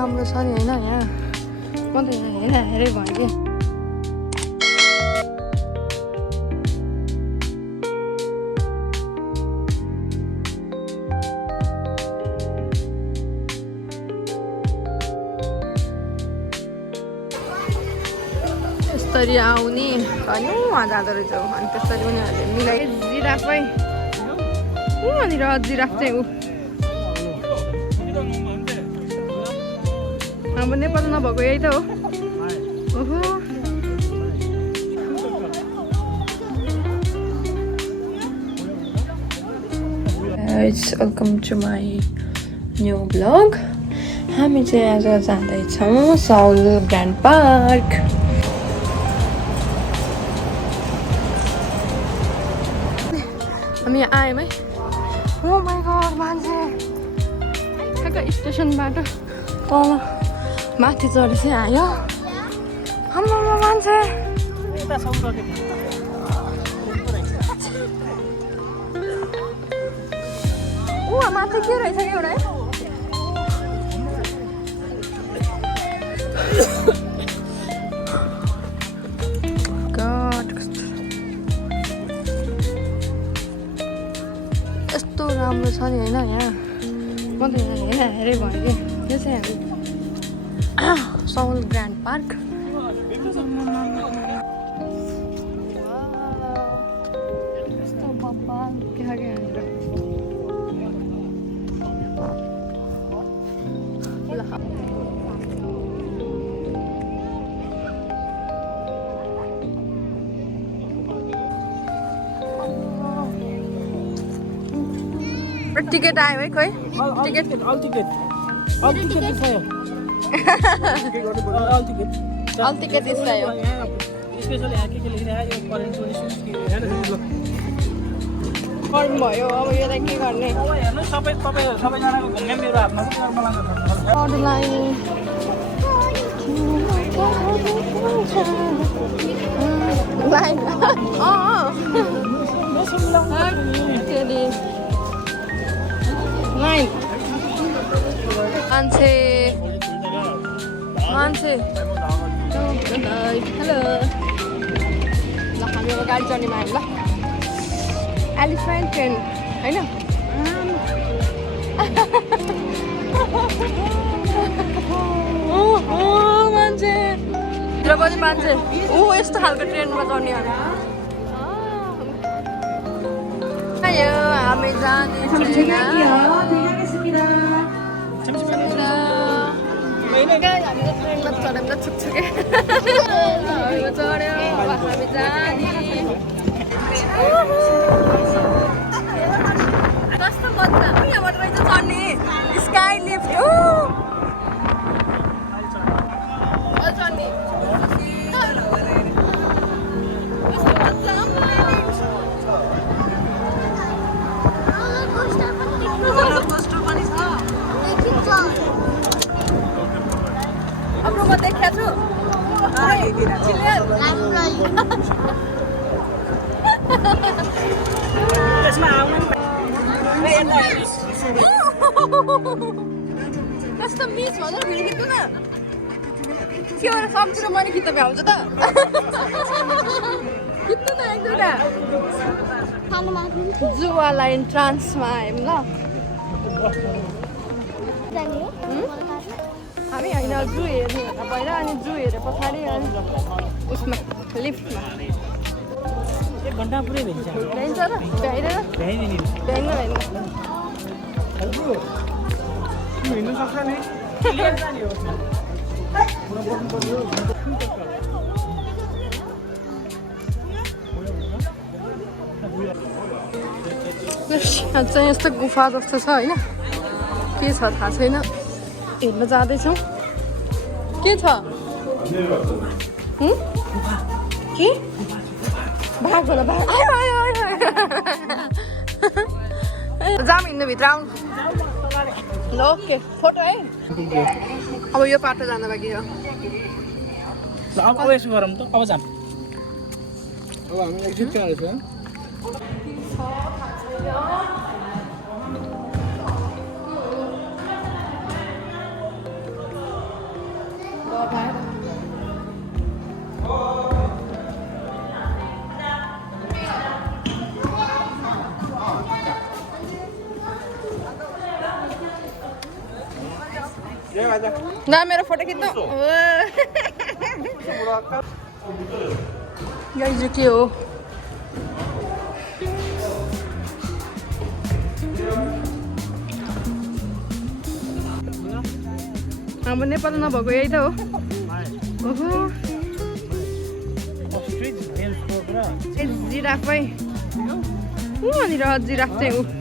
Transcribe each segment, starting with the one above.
राम्रो छ नि होइन यहाँ म त यहाँ हेरै भएँ कि यसरी आउने अनि उहाँ जाँदो रहेछ अनि त्यसरी उनीहरूले मिलाइ जिराफै वहाँनिर जिराफ चाहिँ ऊ हाम्रो नेपाल नभएको यही त हो ओहो welcome to my new blog हामी चाहिँ आज जाँदैछौँ साउल ग्रान्ड पार्क हामी आयौँ है ओ माई गॉड मान्छे कहाँ स्टेसनबाट तल माथि चढी चाहिँ आयो हाम्रो मान्छे ऊ माथि के रहेछ कि एउटा यस्तो राम्रो छ नि होइन यहाँ म त यहाँ हेरै भएँ कि यो चाहिँ हामी साउल ग्रान्ड पार्क यस्तो बब्बाल के छ टिकट आयो है खोइ टिकट अल टिकट आयो भयो अब यसलाई के गर्ने मान्छे हेलो ल हामी अब गाडी चढ्नेमा आयौँ ल एलिफेन्ट ट्रेन होइन मान्छे भित्र पनि मान्छे ऊ यस्तो खालको ट्रेनमा चढ्ने आयो हामी जाने हामीले ट्रेनमा चढ्यौँ त छुकछुके चढ्यो हामी जाने कस्तो मजा यहाँबाट रहेछ चढ्ने स्काई लिफ्ट चढ्ने म देखाएको कस्तो मिस भन्छ फेरि गीत न के भएर सबतिर मैले गीत भ्याउँछ त गीत त एक दुईवटा जुवा लाइन ट्रान्समा आयौँ ल हामी होइन जू हेर्ने भन्दा पहिला अनि जू हेरे पछाडि अनि उसमा लिफ्टमा 1 घन्टा पुरै भइन्छ भ्याइन्छ र भ्याइँदैन भ्याइन्न हिँड्नु सक्छ नि क्लियर जाने हो यहाँ चाहिँ यस्तो गुफा जस्तो छ होइन के छ थाहा छैन हेर्न जाँदैछौँ के छ के भाग होला भाग आयो आयो आयो जाम हिँड्नुभित्र आउनु ल ओके फोटो है अब यो बाटो जान बाँकी हो अब यसो गरौँ त अब जाम अब हामी एक्जिट कहाँ रहेछ ना मेरो फोटो खिच्नु गाइज के हो हाम्रो नेपाल नभएको यही त हो ओहो जिराफै वहाँनिर जिराफ चाहिँ ऊ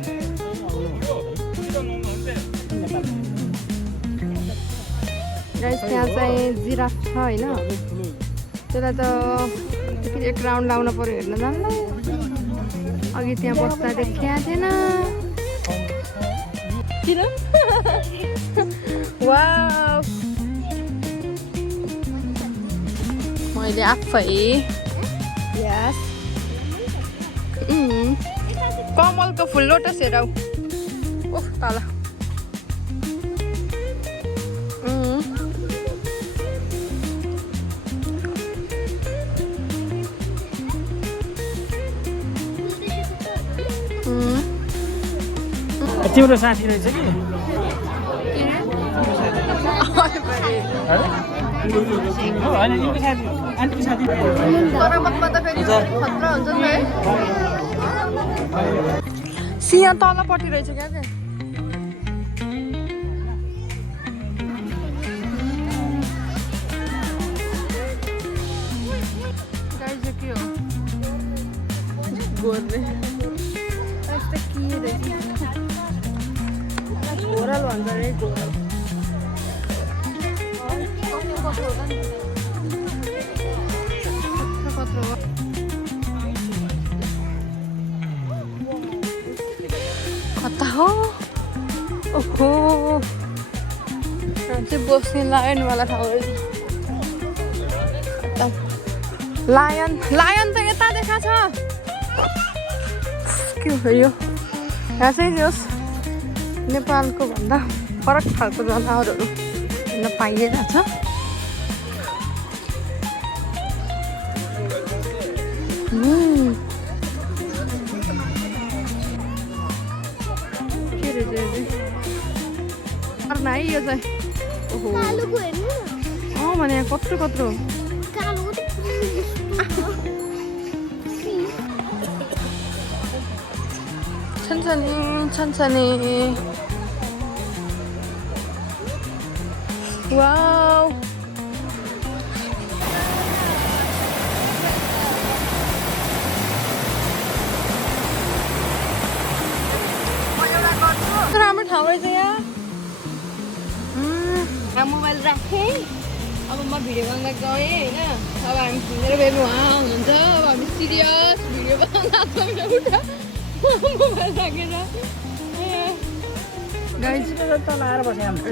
गाइस त्यहाँ चाहिँ जिराफ छ होइन त्यसलाई त फेरि एक राउन्ड लाउन पर्यो हेर्न जान्ला अघि त्यहाँ बस्दा देखिया थिएन किन वाउ मैले आफै यस कमलको फुल लोटस हेर ओह तल तिम्रो साथी रहेछ कि होइन तिम्रो साथी आन्टीको साथी सिंह तलपट्टि रहेछ क्या के गाइज के हो गोर्ने गोरल भन्छ अरे गोरल कता हो ओहो चाहिँ बस्ने लायनवाला ठाउँ रहेछ लायन लायन त यता देखा छ के हो यो यहाँ चाहिँ होस् नेपालको भन्दा फरक खालको जनावरहरू हेर्न पाइरहेछ के रहेछ है यो चाहिँ ओहो अँ भने कत्रो कत्रो छन्छनी वाउ राम्रो ठाउँ रहेछ यहाँ मोबाइल राखेँ अब म भिडियो बनाउन गएँ होइन अब हामी मेरो बेबी उहाँ हुनुहुन्छ अब हामी सिरियस भिडियो बनाउन मोबाइल राखेर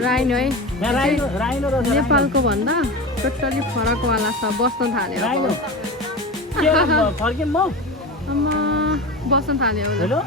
राइनो है नेपालको भन्दा टोटली फरकवाला छ बस्न थाल्यो बस्न थाल्यो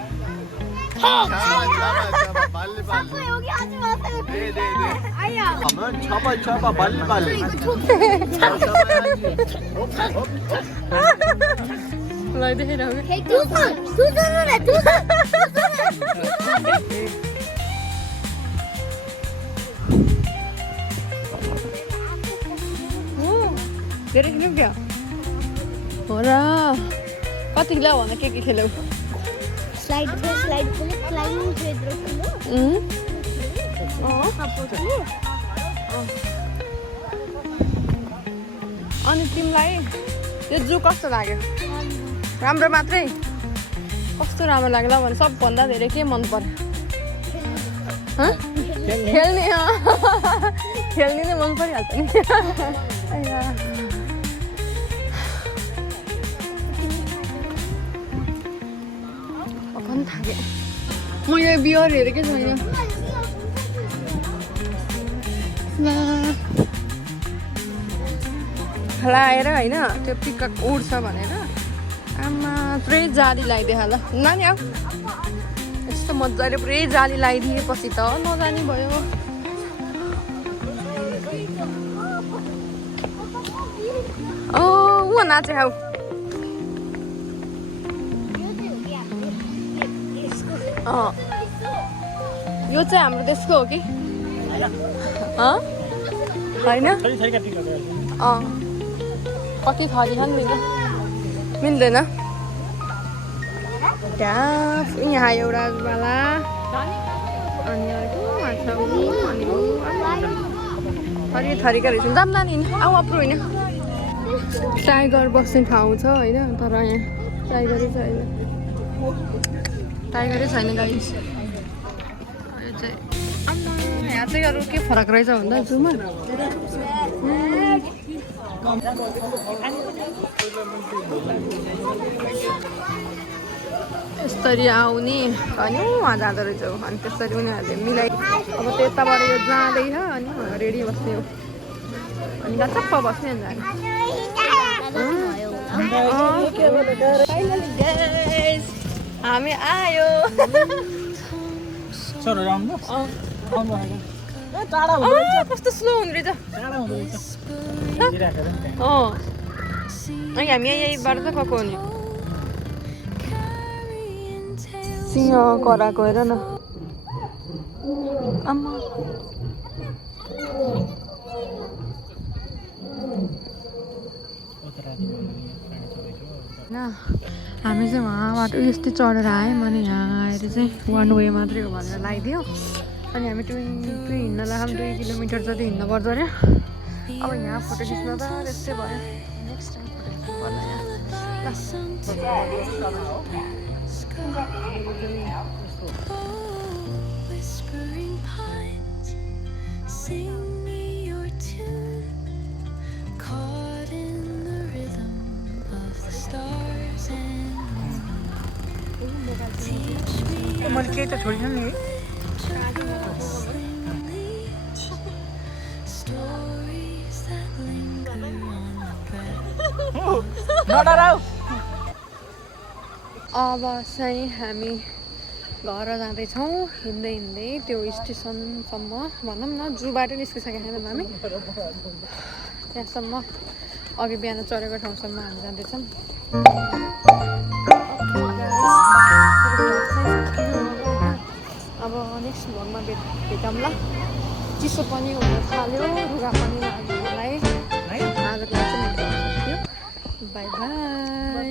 धेरै खेल्यौ क्या हो र कति खेल्यौ भन्दा के खेल्यौ अनि तिमीलाई यो जू कस्तो लाग्यो राम्रो मात्रै कस्तो राम्रो लाग्यो भने सबभन्दा धेरै के मन पर्यो खेल्ने खेल्ने नै मन परिहाल्छ नि पनि थालेँ म यो बियर हेरेकै छैन लाएर होइन त्यो पिकअप उड्छ भनेर आमा पुरै जाली लगाइदिए होला नानी आऊ यस्तो मजाले पुरै जाली लगाइदिएपछि त नजाने भयो नाचे हौ यो चाहिँ हाम्रो देशको हो कि होइन कति थरी छन् मिल्दैन त्यहाँ यहाँ एउटा बाला अनि थरी थरीका रहेछ जान्दा नि आऊ अप्रो होइन टाइगर बस्ने ठाउँ छ होइन तर यहाँ टाइगरै छैन गाइस यहाँ चाहिँ अरू के फरक रहेछ भन्दा जुमा यसरी आउने अनि उहाँ जाँदो रहेछ अनि त्यसरी उनीहरूले मिलाइ अब त्यताबाट यो जाँदैछ अनि रेडी बस्ने हो अनि गचप्प बस्ने अनि हामी आयो कस्तो स्लो हुँदो रहेछ अनि हामी यहीँबाट त गएको हो नि सिंह कराएको हेर न आम्मा हामी चाहिँ वहाँबाट यस्तै चढेर आयौँ अनि यहाँ आएर चाहिँ वान वे मात्रै हो भनेर लगाइदियो अनि हामी हिँड्न लाग्यौँ 2 किलोमिटर जति हिँड्नु पर्छ अरे अब यहाँ फोटो खिच्न त त्यस्तै भयो नेक्स्ट टाइम फोटो खिच्नु पर्ला यहाँ मैले केही त छोडिन नि अब चाहिँ हामी घर जाँदैछौँ हिँड्दै हिँड्दै त्यो स्टेसनसम्म भनौँ न जूबाट निस्किसकेको छैनौँ हामी त्यहाँसम्म अघि बिहान चढेको ठाउँसम्म हामी जाँदैछौँ अब नेक्स्ट भ्लगमा भेटौँ ल चिसो पनि हुन थाल्यो रुगा पनि लाग्यो मलाई आजको चाहिँ बाई बाई